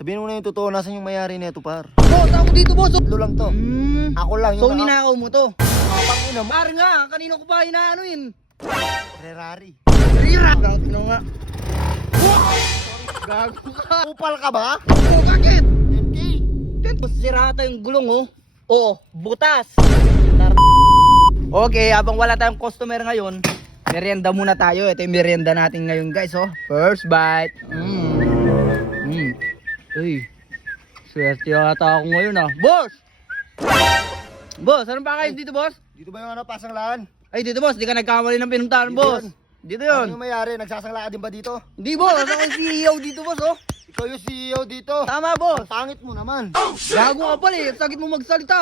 Sabihin mo na yung totoo, nasan yung mayari nito, par? Boss, ako dito, boss. Tatlo lang to. Ako lang yung So, ninakaw mo to. Pangina mo. Par nga, kanino ko pa inaanuin? Ferrari. Rira! Tino nga. Gago ka. Upal ka ba? Oo, bakit? 10K. Boss, sirata yung gulong, oh. Oo, butas. Okay, habang wala tayong customer ngayon, merienda muna tayo. Ito yung merienda natin ngayon, guys, oh. First bite. Uy, swerte yata ako ngayon, ah. Boss! Boss, anong pa kayo dito, boss? Dito ba yung ano, pasanglaan? Ay, dito, boss. Di ka nagkamali ng pinuntahan, Dito boss. yun. Dito Ano yun. yung mayari? Nagsasangla ka din ba dito? Hindi, boss. Ako yung CEO dito, boss, oh. Ikaw yung CEO dito. Tama, boss. Ang pangit mo naman. Gago ka pala, eh. Ang sakit mo magsalita.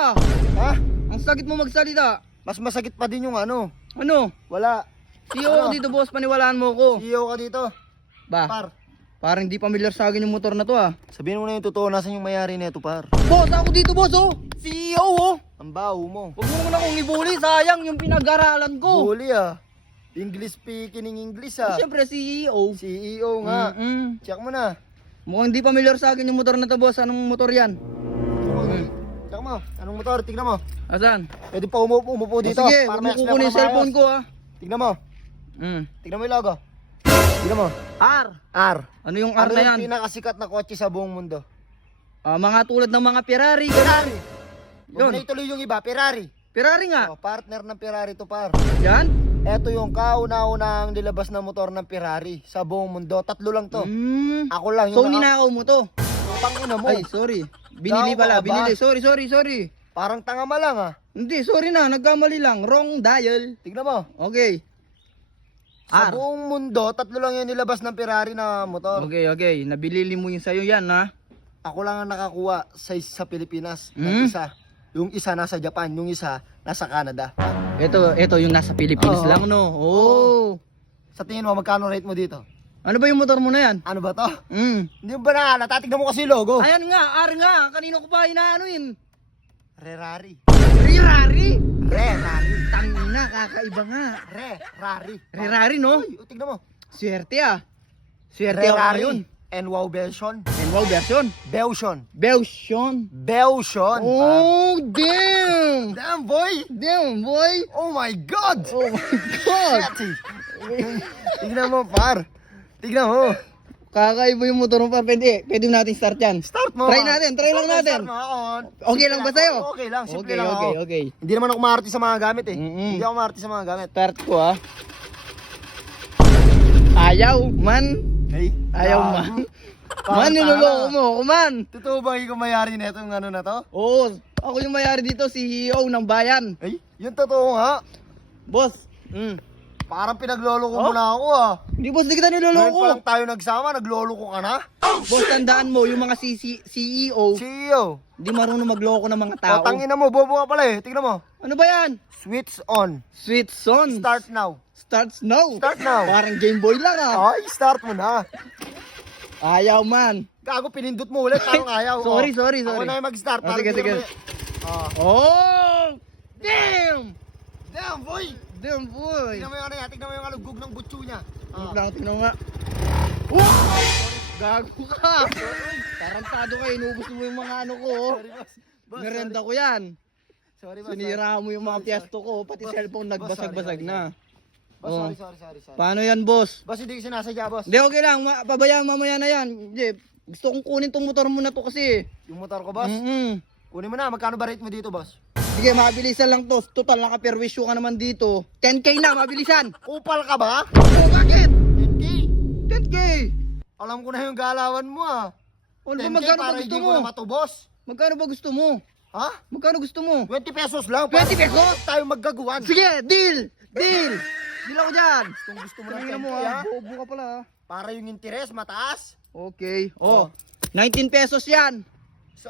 Ha? Ang sakit mo magsalita. Mas masakit pa din yung ano. Ano? Wala. CEO ako dito, boss. Paniwalaan mo ko. CEO ka dito. Ba, Par. parang di familiar sa akin yung motor na to, ah. Sabihin mo na yung totoo, nasan yung mayari nito, par? Boss, ako dito, boss, oh. CEO, oh. Ang baho mo. Huwag mo muna akong ibuli. Sayang yung pinag-aralan ko. Huli ah. English speaking in English ah. Siyempre, CEO. CEO nga. Check mo na. Mukhang di familiar sa akin yung motor na to, boss. Anong motor yan? Check mo. Anong motor? Tignan mo. Asan? Pwede pa umupo dito. Sige, para may umupo ko explain na yung ka cellphone maayos. ko, ah. Tignan mo. Tignan mo yung logo. Tignan mo. R. R. Ano yung R Ano na yan? yung pinakasikat na kotse sa buong mundo? Mga tulad ng mga Ferrari. Ferrari. Yun. Huwag na ituloy yung iba. Ferrari. Ferrari nga. Oh, partner ng Ferrari to, par. Yan? Ito yung kauna-unang nilabas na motor ng Ferrari sa buong mundo. Tatlo lang to. Ako lang So, yung ninakaw mo to? Pangina mo. Ay, sorry. Binili Gago pala, ka ba? binili. Sorry. Parang tanga ma lang ah. Hindi, sorry na. Nagkamali lang. Wrong dial. Tignan mo. Okay. Sa R. buong mundo, tatlo lang yung nilabas ng Ferrari na motor. Okay. Nabilili mo yung sa'yo yan, ha? Ako lang ang nakakuha sa Pilipinas. Hmm? Ng isa. Yung isa nasa Japan, yung isa nasa Canada. Ito yung nasa Philippines Oo. lang, no? Oh. Sa tingin mo, magkano rate mo dito? Ano ba yung motor mo na yan? Ano ba to? Mm. Hindi mo ba nakala? Tatignan mo kasi yung logo. Ayan nga, R nga. Kanino ko pa inaanuin? Ferrari. Ferrari? Ferrari. Tangina, kakaiba nga. Ferrari. Ferrari, no? Uy, tignan mo. Swerte, ah. Swerte ako ngayon. And wow version. And wow version. Belsion. Belsion. Belsion. Oh, damn! Damn boy. Damn, boy! Oh my God. Oh my God! Shit. Tignan mo, par. Tignan mo. Kakaiba yung motor mo pa. Pwede natin start yan. Start mo. Try natin, try lang natin. Start mo ako. Okay lang ba sa'yo? Okay lang, simple lang ako. Okay. Hindi naman ako maarte sa mga gamit eh. Mm-mm. Hindi ako maarte sa mga gamit. Start ko, ah. Ayaw, man. Hey, Ayaw, man. Man, niloloko mo ako, man. Totoo ba yung mayari na itong ano na to? Oo, ako yung mayari dito, CEO ng bayan. Ay, yung totoo nga. Boss. Parang pinagloloko mo na ako ah. Hindi, boss, di kita Ngayon pa niloloko. lang tayo nagsama, nagloloko ka na? Boss, tandaan mo, yung mga CEO, CEO. di marunong magloko ng mga O, tao. tangina mo, bobo ka pala eh. Tignan mo. Ano ba yan? Switch on. Sweet son. Start now. Starts now. Start now. Parang Game Boy lang, ah. Ay, start mo na. Ayaw, man. Gago, pinindot mo ulit. Parang ayaw. Sorry. Ako na yung mag-start. Ah, sige. Oh. Oh! Damn! Damn, boy. Damn, boy. Tignan mo yung ano yan. Tignan mo yung alugog ng butso niya. Tingnan nga. Wow! Gago ka. Tarantado ka, inubos mo yung mga ano ko, oh. Sorry, boss. Boss, Merenda ko yan. sorry, boss. Sinira mo yung mga piyasto ko, pati Boss, cellphone boss, nagbasag-basag sorry, na. Boss, Oh. sorry. Paano yan, boss? Boss, hindi ko sinasadya, boss. Hindi, okay lang. Pabayaan mamaya na yan. Hindi, gusto kong kunin tong motor mo na to kasi. Yung motor ko, boss. Kunin mo na. Magkano ba rate mo dito, boss? Sige, mabilisan lang to. Total, naka-perwisyo ka naman dito. 10K na, mabilisan. Kupal ka ba? Oh, bakit? 10K. 10K. Alam ko na yung galawan mo ah. Ano ba, 10K magkano ba para gusto hindi mo? ko na matubos. Magkano ba gusto mo? Ha? Magkano gusto mo? 20 pesos lang. 20 pesos? Para tayo maggaguan. Sige, deal! Deal! Deal ako dyan! Kung gusto mo ng Tingnan 10K mo, ha. bobo ka pala, ah. Para yung interes mataas. Okay. Oh. 19 pesos yan.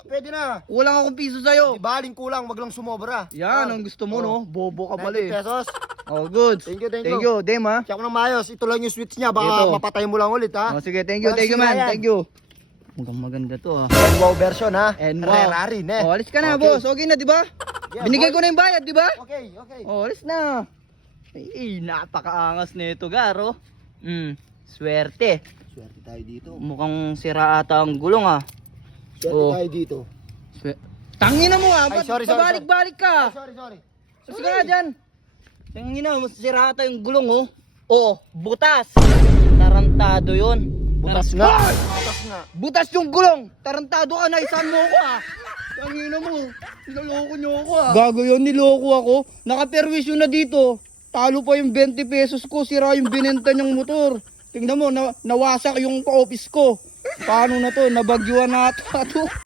Pwede na. Kulang akong piso sa'yo. Di baling kulang, wag lang sumobra. Yan, ang gusto mo, no? Bobo ka pala 90 eh. pesos. Oh, good. Thank you. Thank you, Dem, ha? Check mo ng maayos. Ito lang yung switch niya. Baka Ito. mapatay mo lang ulit ha. Oh, sige, thank you, Walang man. sira yan. Thank you. Mukhang maganda to, ha? And wow version ha. And wow. Ferrari ne. Oh, alis ka na, Okay. boss. Okay na, di ba? Yeah, Binigay boy. ko na yung bayad, di ba? Okay. Oh, alis na. Ay, napakaangas nito, Garo. Swerte. Swerte tayo dito. Mukhang sira ata ang gulong, ah. Swerte Oo. tayo dito. Tangina mo Ay, ba't sorry. pabalik-balik ka? Sorry. Sige nga dyan. Tangina, masira ata yung gulong oh. Oo, butas. Tarantado yun. Butas nga. Butas nga. Butas yung gulong. Tarantado ka na, isan mo ko ah. Tangina mo, niloloko nyo ako ah. Gago yun, niloko ako. Nakaperwisyo na dito. Talo pa yung 20 pesos ko, sira yung binenta niyang motor. Tingnan mo, nawasak yung office ko. Paano na to, nabagyuan na ata to.